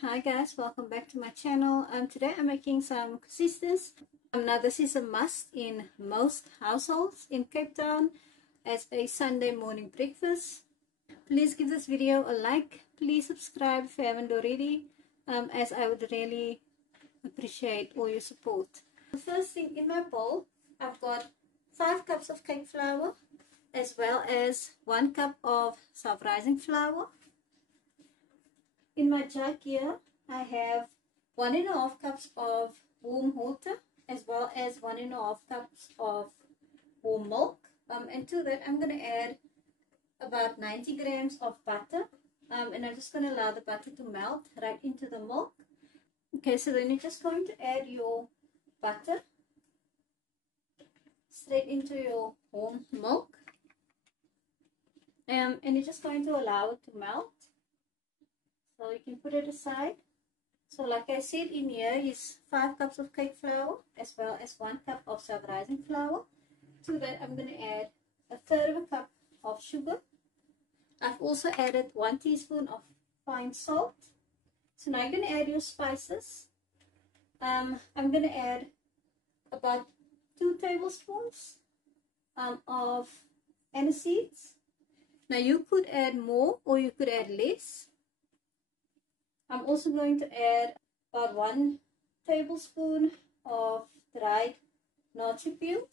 Hi guys, welcome back to my channel. Today I'm making some koesisters. Now this is a must in most households in Cape Town as a Sunday morning breakfast. Please give this video a like. Please subscribe if you haven't already, as I would really appreciate all your support. The first thing in my bowl, I've got 5 cups of cake flour as well as 1 cup of self-raising flour. In my jug here, I have 1.5 cups of warm water as well as 1.5 cups of warm milk. And to that, I'm going to add about 90 grams of butter. And I'm just going to allow the butter to melt right into the milk. Okay, so then you're just going to add your butter straight into your warm milk. And you're just going to allow it to melt. So you can put it aside. So like I said, in here is 5 cups of cake flour as well as 1 cup of self-raising flour. To that I'm going to add 1/3 of a cup of sugar. I've also added 1 teaspoon of fine salt. So now you're going to add your spices. I'm going to add about 2 tablespoons of aniseeds. Now you could add more or you could add less. I'm also going to add about 1 tablespoon of dried naartie peel.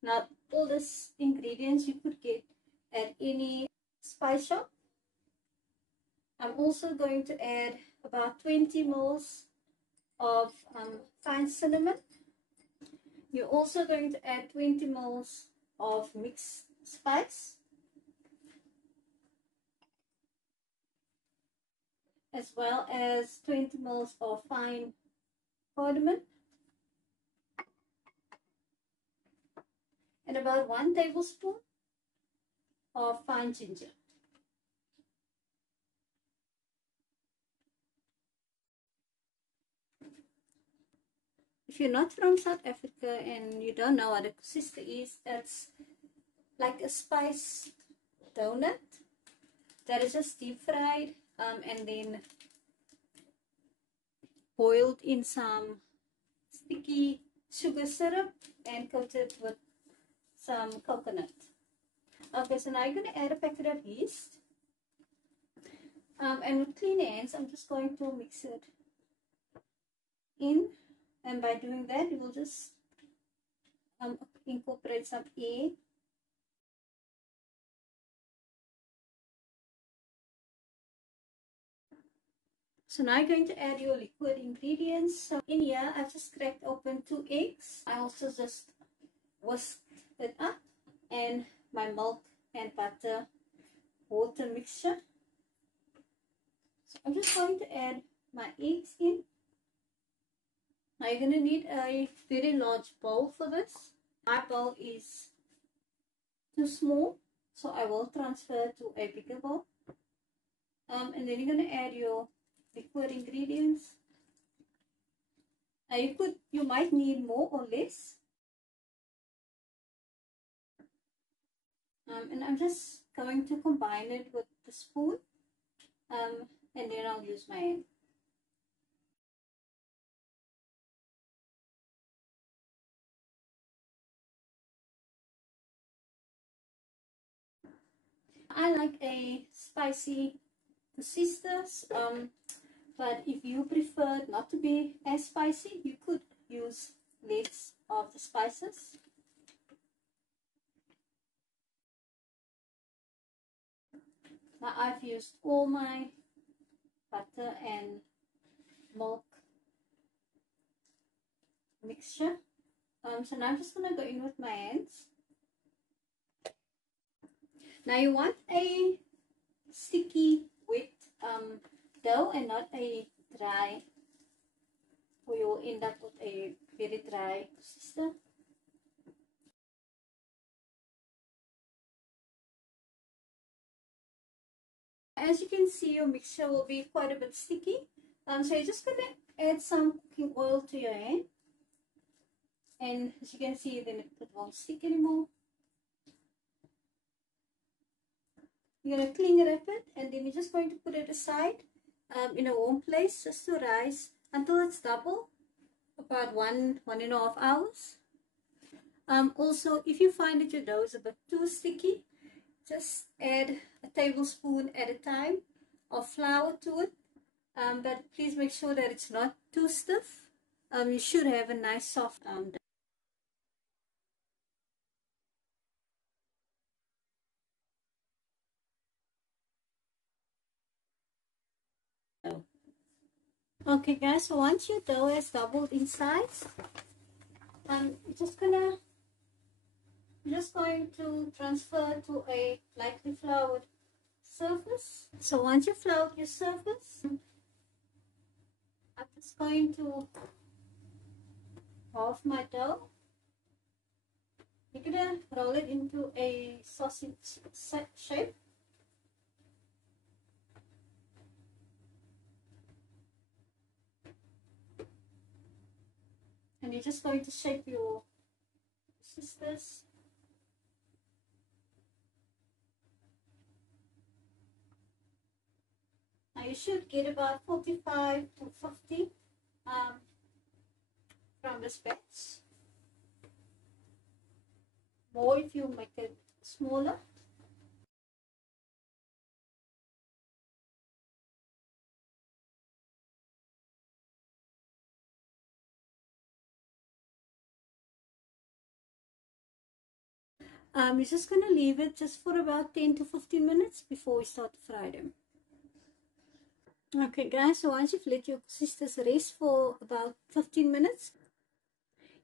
Now all these ingredients you could get at any spice shop. I'm also going to add about 20 ml of fine cinnamon. You're also going to add 20 ml of mixed spice, as well as 20 ml of fine cardamom and about 1 tablespoon of fine ginger. If you're not from South Africa and you don't know what a koesister is, it's like a spiced donut that is just deep fried and then boiled in some sticky sugar syrup and coated with some coconut. Okay, so now you're going to add a packet of yeast. And with clean hands, I'm just going to mix it in. And by doing that, you will just incorporate some air. So now you're going to add your liquid ingredients. So in here, I've just cracked open 2 eggs. I also just whisked it up, and my milk and butter water mixture. So I'm just going to add my eggs in. Now you're going to need a very large bowl for this. My bowl is too small, so I will transfer to a bigger bowl. And then you're going to add your liquid ingredients. Now you might need more or less. And I'm just going to combine it with the spoon, and then I'll use my hand. I like a spicy koesisters, but if you prefer not to be as spicy, you could use less of the spices. Now I've used all my butter and milk mixture. So now I'm just going to go in with my hands. Now you want a sticky, wet dough and not a dry, or you'll end up with a very dry koesister. As you can see, your mixture will be quite a bit sticky. So you're just going to add some cooking oil to your hand. And as you can see, then it won't stick anymore. You're going to cling wrap it, and then you're just going to put it aside. in a warm place just to rise until it's double, about 1.5 hours. Also, if you find that your dough is a bit too sticky, just add a tablespoon at a time of flour to it. But please make sure that it's not too stiff. You should have a nice soft dough. Okay guys, so once your dough has doubled in size, you're just going to transfer to a lightly floured surface. So once you floured your surface, I'm just going to half my dough. You're gonna roll it into a sausage shape. And you're just going to shape your sisters. Now you should get about 45 to 50 from this batch. More if you make it smaller. You're just going to leave it just for about 10 to 15 minutes before we start to fry them. Okay guys, so once you've let your sisters rest for about 15 minutes,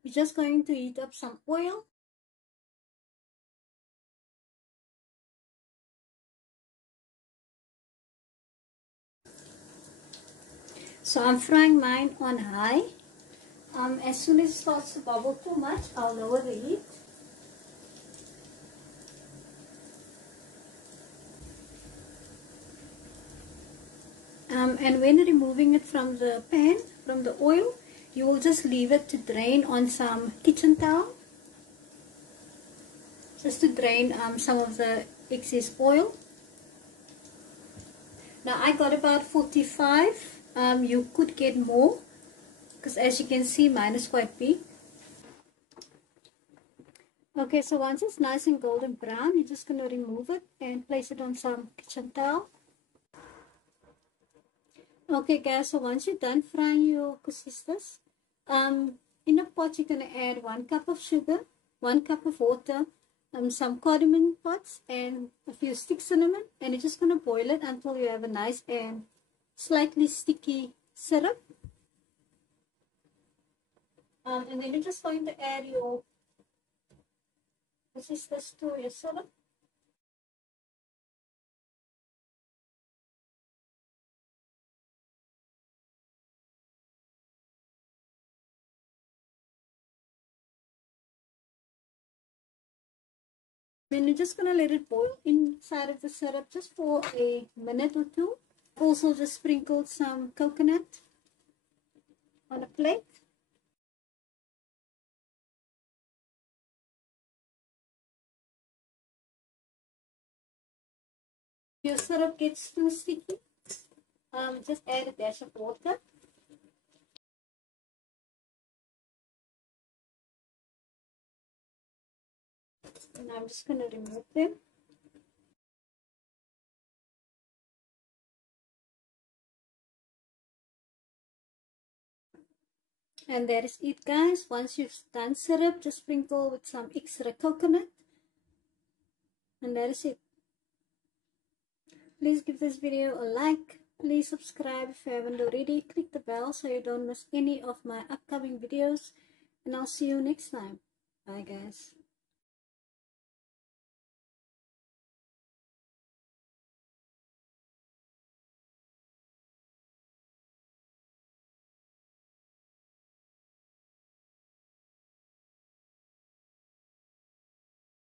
you're just going to heat up some oil. So I'm frying mine on high. As soon as it starts to bubble too much, I'll lower the heat. And when removing it from the pan, from the oil, you will just leave it to drain on some kitchen towel. Just to drain some of the excess oil. Now I got about 45. You could get more, because as you can see, mine is quite big. Okay, so once it's nice and golden brown, you're just going to remove it and place it on some kitchen towel. Okay guys, so once you're done frying your koesisters, in a pot you're going to add 1 cup of sugar, 1 cup of water, some cardamom pods and a few sticks cinnamon, and you're just going to boil it until you have a nice and slightly sticky syrup. And then you're just going to add your koesisters to your syrup. Then you're just going to let it boil inside of the syrup just for a minute or two. Also just sprinkle some coconut on a plate. If your syrup gets too sticky, just add a dash of water. And I'm just going to remove them. And that is it guys. Once you've done syrup, just sprinkle with some extra coconut. And that is it. Please give this video a like. Please subscribe if you haven't already. Click the bell so you don't miss any of my upcoming videos. And I'll see you next time. Bye guys.